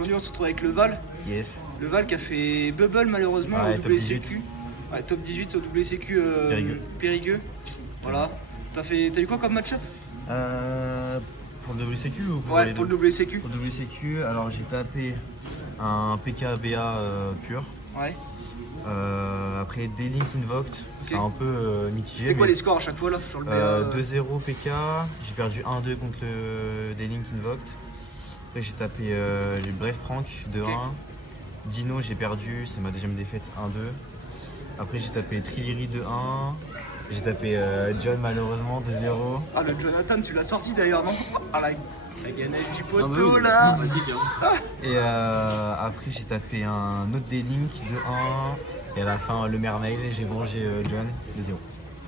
Aujourd'hui, on se retrouve avec le Val. Yes. Le Val qui a fait bubble malheureusement Ouais, au top WCQ. Ouais, top 18 au WCQ Périgueux. Voilà. T'as eu quoi comme match-up? Pour le WCQ ou pour Ouais, les pour deux? le WCQ. Pour le WCQ, alors j'ai tapé un PKBA pur. Ouais. Après D-Link Invoked, c'est un peu mitigé. C'était quoi les scores à chaque fois là sur le BA 2-0 PK, j'ai perdu 1-2 contre le D-Link Invoked. Après j'ai tapé les Brave Prank 2-1. Ok. Dino j'ai perdu, c'est ma deuxième défaite 1-2. Après j'ai tapé Triliri 2-1. J'ai tapé John malheureusement 2-0. Ah le Jonathan, tu l'as sorti d'ailleurs non? Ah la ganette du poteau Ah bah oui, là. Et après j'ai tapé un autre D-Link 2-1. Et à la fin le Mermail, j'ai vengé John 2-0.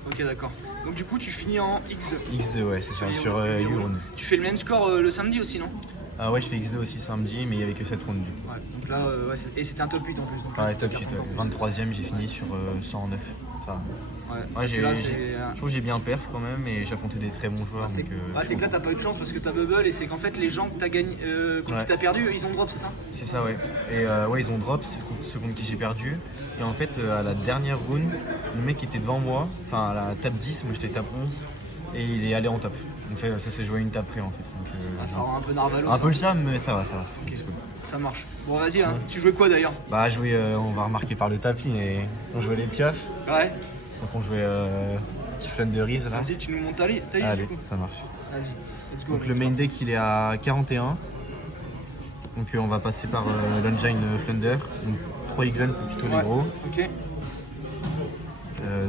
Ok d'accord. Donc du coup tu finis en X2. X2 ouais c'est ça, sur Euron. Tu fais le même score le samedi aussi non? Ah ouais je fais X2 aussi samedi mais il n'y avait que 7 rounds du coup. Ouais, donc là, et c'était un top 8 en plus. Donc Ah là, ouais top c'était 8, carton. 23ème j'ai fini sur 109. Ça. Ouais, Ouais, là, je trouve que j'ai bien perf quand même et j'ai affronté des très bons joueurs. c'est donc, c'est que là t'as pas eu de chance parce que t'as bubble et c'est qu'en fait les gens que t'as gagné, contre qui t'as perdu, ils ont drop, c'est ça? C'est ça ouais. Et ouais ils ont drop ceux contre qui j'ai perdu. Et en fait à la dernière round, le mec était devant moi, enfin à la table 10, moi j'étais table 11 et il est allé en top. Donc ça s'est joué une tape près en fait. Donc, Ça rend un peu narvalo. un peu le seum mais ça va, c'est cool. Ça marche. Bon vas-y, hein. Tu jouais quoi d'ailleurs? Bah jouer, on va remarquer par le tapis et on jouait les piafs. Ouais. Donc on jouait petit fun de Riz là. Vas-y, tu nous montes ta liste Allez, du coup. ça marche. Vas-y, let's go. Donc le main deck il est à 41. Donc on va passer par l'engine Flunder. Donc 3 Iglen pour tuto les gros. Ok.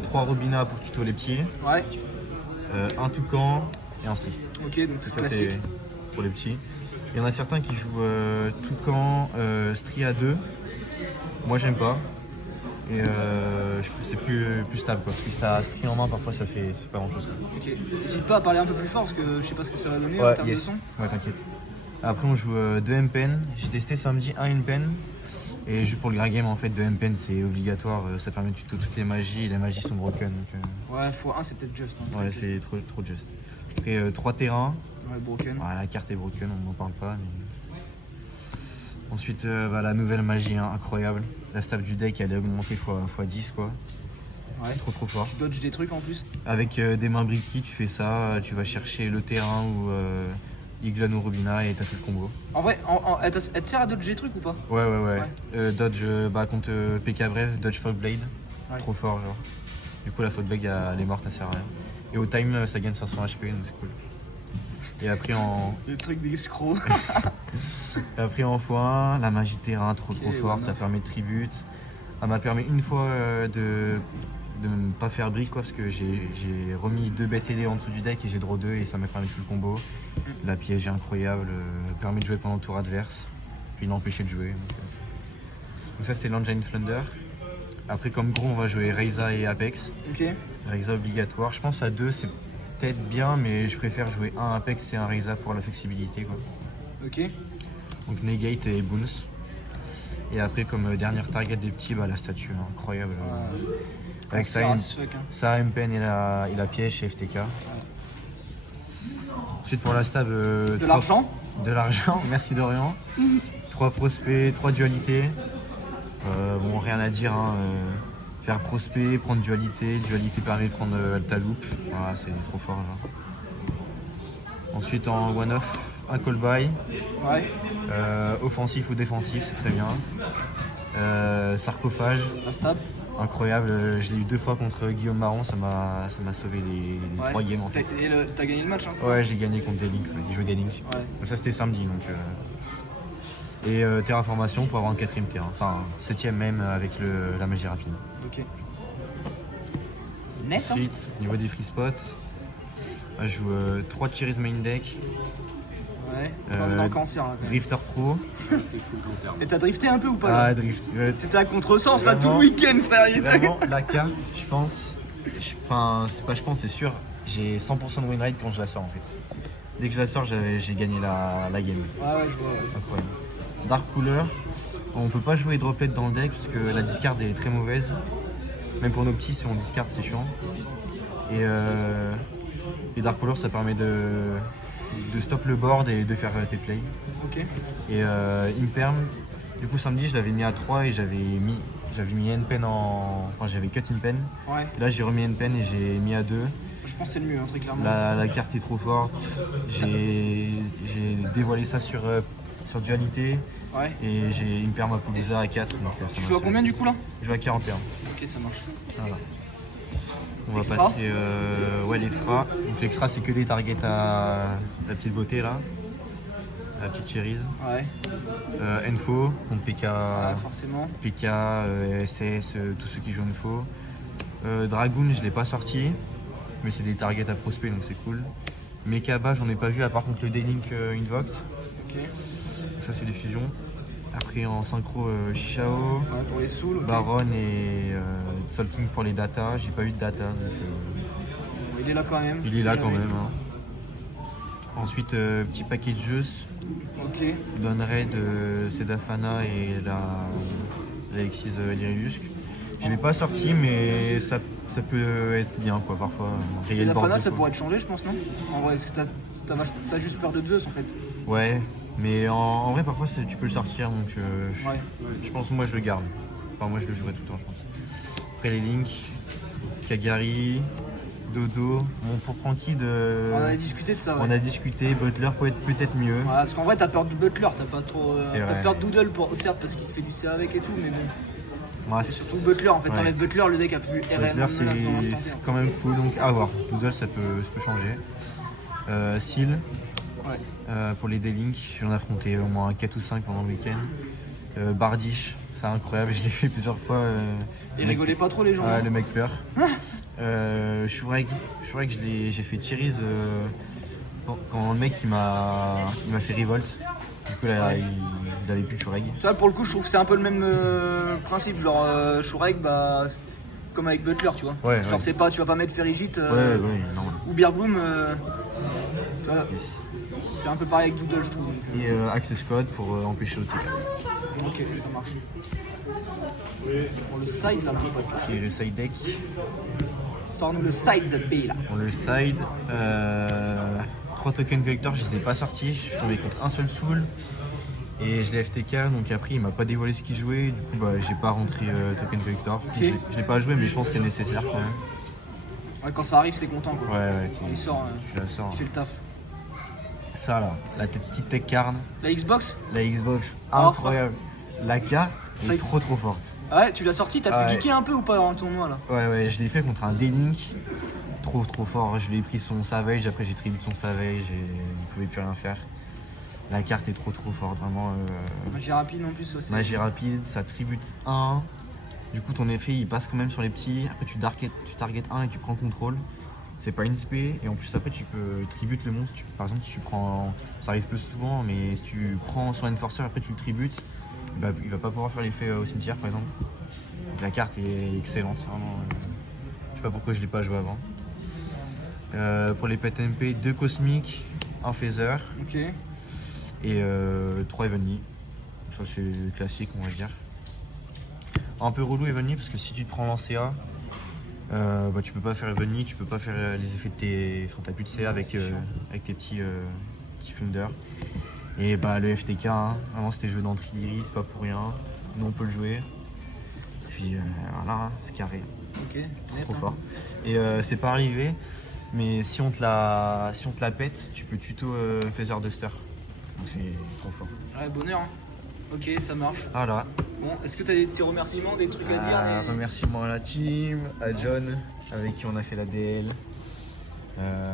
3 Robina pour tuto les petits. Ouais. Un Toucan et un Stri. Ok, donc c'est Ça classique. c'est pour les petits. Il y en a certains qui jouent Toucan, Stri à 2. Moi j'aime pas. Et je trouve que c'est plus stable quoi. Parce que si t'as Stri en main parfois ça fait pas grand chose. Ok. N'hésite pas à parler un peu plus fort parce que je sais pas ce que ça va donner en Ouais, termes de son. Ouais, t'inquiète. Après, on joue 2 M-Pen. J'ai testé samedi 1 M-Pen. Et juste pour le grand game, en fait, 2 M-Pen c'est obligatoire. Ça permet de tuto toutes les magies et les magies sont broken. Donc, Ouais, x1 c'est peut-être juste. Hein, ouais, c'est trop just. Après, 3 terrains. Ouais, broken. Ouais, la carte est broken, on n'en parle pas. Mais... Ensuite, la nouvelle magie hein, incroyable. La stab du deck elle est augmentée x 10 quoi. Ouais. Trop fort. Tu dodges des trucs en plus. Avec des mains bricky, tu fais ça, tu vas chercher le terrain ou Iglan ou Robina et t'as fait le combo. En vrai, elle te sert à dodger des trucs ou pas? Ouais. Dodge contre PK Brave, Dodge Fog Blade. Ouais. Trop fort genre. Du coup la Fog Blade elle est morte, elle sert à rien. Et au time ça gagne 500 HP donc c'est cool. Et après en. Le truc d'escroc. Après en x1, la magie terrain trop forte, ouais, ça permet de tribute. Elle m'a permis une fois de ne pas faire brique quoi parce que j'ai remis 2 bêtes ailées en dessous du deck et j'ai draw 2 et ça m'a permis de faire le combo. La piège est incroyable, permet de jouer pendant le tour adverse, puis il empêchait de jouer. Donc ça c'était l'engine Flunder. Après comme gros on va jouer Reiza et Apex. Ok. Reiza obligatoire, je pense à 2 c'est peut-être bien mais je préfère jouer un Apex et un Reiza pour la flexibilité quoi. Ok. Donc Negate et Boons. Et après comme dernière target des petits, la statue incroyable. Avec ça M-Pen et la piège chez FTK. Ensuite pour la stab... de l'argent. De l'argent, merci Dorian. 3 prospects, 3 dualités. Bon rien à dire, hein. Faire prospect, prendre dualité permet de prendre Alta Loop. Voilà, c'est trop fort genre. Ensuite en one-off, un call-by. Ouais. Offensif ou défensif, c'est très bien. Sarcophage. La stab. Incroyable, je l'ai eu 2 fois contre Guillaume Marron, ça m'a sauvé les 3 games en fait. Et t'as gagné le match hein, c'est Ouais, ça? j'ai gagné contre D-Link, il jouait D-Link. Ouais. Ça c'était samedi donc. Et terraformation pour avoir un 4ème terrain, enfin 7ème même avec la magie rapide. Ok. Net hein. Ensuite, au niveau des free spots, je joue 3 Cherries main deck. Ouais, on est en cancer là, quand même. Drifter Pro. C'est fou le cancer. Et t'as drifté un peu ou pas là? Ah, drift. T'étais à contresens là tout le Vraiment. week-end frère. Vraiment, la carte, je pense, enfin, c'est pas je pense, c'est sûr, j'ai 100% de win rate quand je la sors en fait. Dès que je la sors, j'ai gagné la game. Ouais, je vois. Incroyable. Dark Cooler, on peut pas jouer droplet dans le deck parce que la discard est très mauvaise. Même pour nos petits, si on discard, c'est chiant. Et Dark Cooler, ça permet de de stop le board et de faire tes plays. Ok. Et Imperm, du coup samedi je l'avais mis à 3 et j'avais mis N-Pen enfin j'avais cut N-Pen. Ouais. Là j'ai remis N-Pen et j'ai mis à 2. Je pense que c'est le mieux, hein, très clairement. La carte est trop forte. J'ai dévoilé ça sur Dualité. Ouais. Et j'ai Imperm à Poulouza à 4. Donc Tu joues à combien du coup là? Je joue à 41. Ok, ça marche. Voilà. On va L'extra passer l'extra. Donc l'extra c'est que des targets à la petite beauté là. La petite Cherise. Ouais. Info, donc PK, Ouais, forcément. PK, SS, tous ceux qui jouent Info. Dragoon je l'ai pas sorti, mais c'est des targets à prospect donc c'est cool. Mekaba j'en ai pas vu à part contre le D-Link Invoked. Ok. Ça c'est des fusions. Après en synchro Shishao, Ouais, pour les souls. Ok. Baron et Soul King pour les data. J'ai pas eu de data donc Bon, il est là quand même. il est là C'est quand la même. Hein. Ensuite petit paquet de jeux. Ok. Donnerait de Sedafana et la Exis Lyrilusque. Je l'ai pas sorti mais ça peut être bien quoi parfois. C'est la Fana, ça pourrait te changer je pense, non? En vrai, est-ce que t'as juste peur de Zeus en fait? Ouais, mais en vrai parfois tu peux le sortir donc Ouais. je pense moi je le garde. Enfin moi je le jouerai tout le temps je pense. Après les Link, Kagari, Dodo, bon pour Pranky de... On avait discuté de ça, ouais. On a discuté, Butler peut être peut-être mieux. Ouais, parce qu'en vrai, t'as peur de Butler, t'as pas trop. C'est T'as vrai. peur de Doodle, certes, parce qu'il te fait du C avec et tout, mais bon. Ouais, C'est surtout Butler en fait. ouais. T'enlèves Butler, le deck a plus Butler RN menace dans l'instant T. c'est quand même cool donc à voir. Doodle ça peut changer. Seal, Ouais. pour les D-Link, j'en ai affronté au moins 4 ou 5 pendant le week-end. Bardiche, c'est incroyable, je l'ai fait plusieurs fois. Et rigolez pas trop les gens. Ouais, hein. le mec pleure. Shureg, j'ai fait Cherise quand le mec il m'a fait Revolt. Du coup là il avait plus de Shureg. Tu vois, pour le coup, je trouve que c'est un peu le même principe. Genre, Shureg, bah, c'est comme avec Butler, tu vois. Ouais, Genre, ouais. c'est pas, tu vas pas mettre Ferrigite Ouais, non. ou Beerbloom. Tu vois, Yes. c'est un peu pareil avec Doodle, je trouve. Et Access Code pour empêcher le TK. Ok, ça marche. Pour le side là, mon pote, là. Qui est le side deck. Sors-nous le side ZP là. Pour le side, 3 tokens collector, je les ai pas sortis, je suis tombé contre un seul soul et je l'ai FTK donc après il m'a pas dévoilé ce qu'il jouait, du coup bah, j'ai pas rentré token collector. Ok. Je l'ai pas joué mais je pense que c'est nécessaire quand même. Ouais, quand ça arrive, c'est content quoi. Ouais, Il sort, tu la sors. il fait le taf. Ça là, la petite tech card, La Xbox? la Xbox, Oh, incroyable. La carte est Ouais. trop forte. Ouais, tu l'as sorti, t'as pu Ouais. geeker un peu ou pas dans le tournoi là? Ouais, je l'ai fait contre un D-Link, trop fort. Je lui ai pris son Savage, après j'ai tribute son Savage et il pouvait plus rien faire. La carte est trop forte, vraiment. Magie rapide en plus aussi. Magie rapide, ça tribute 1. Du coup, ton effet il passe quand même sur les petits. Après, tu target 1 et tu prends contrôle. C'est pas une spé. Et en plus, après, tu peux tribute le monstre. Par exemple, si tu prends. Ça arrive peu souvent, mais si tu prends son Enforcer, après tu le tributes, bah, il va pas pouvoir faire l'effet au cimetière par exemple. Donc la carte est excellente, vraiment. Je sais pas pourquoi je l'ai pas joué avant. Pour les pet MP, 2 cosmiques, 1 phaser Ok. et 3 Evenly. Ça c'est classique on va dire. Un peu relou Evenly parce que si tu te prends l'en-CA, bah, tu peux pas faire Evenly, tu peux pas faire les effets de tes. Enfin t'as plus de CA avec tes petits Thunder. Et bah le FTK, hein, avant c'était joué dans Triliri, c'est pas pour rien. Nous on peut le jouer. Puis voilà, c'est carré. Ok. Net, Trop hein. fort. Et c'est pas arrivé, mais si on te la pète, tu peux tuto Phaser Duster. Donc c'est trop fort. Ouais, bonheur. Hein. Ok, ça marche. Voilà. Bon, est-ce que t'as des petits remerciements, des trucs à dire des- Remerciements à la team, à John, avec qui on a fait la DL.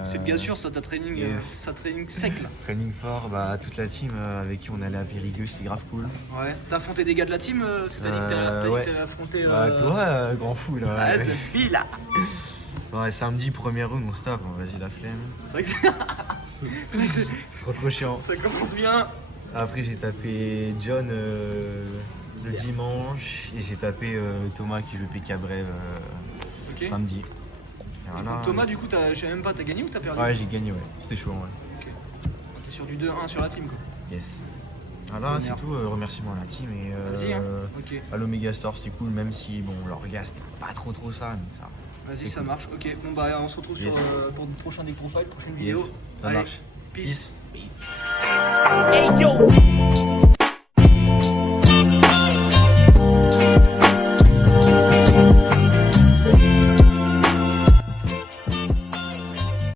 C'est bien sûr ça, ta training, yes. ça training sec là. Training fort, bah, toute la team avec qui on allait à Périgueux, c'était grave cool. Ouais. T'as affronté des gars de la team parce que t'as dit que ouais. t'allais affronter. Bah, toi, grand fou là. Ouais, ouais. c'est pile là. Ouais, samedi, premier round, on se tape, hein, vas-y la flemme. C'est vrai que Trop chiant. ça commence bien. Après j'ai tapé John le dimanche et j'ai tapé Thomas qui joue PK Brave Ok. samedi. Et Et voilà. contre Thomas, du coup, je sais même pas, t'as gagné ou t'as perdu? Ouais, j'ai gagné, ouais. C'était chaud, ouais. Ok. T'es sur du 2-1 sur la team quoi. Yes. Voilà, Bonheur. c'est tout. Remerciements à la team et Vas-y, hein. Ok. à l'Omega Store, c'était cool, même si bon, leur gars c'était pas trop ça, mais ça. Vas-y, c'est ça cool. marche. Ok. Bon bah, on se retrouve Yes. pour le prochain Deck Profile, prochaine Yes, vidéo. ça Allez. marche. Peace. Peace. Hey yo,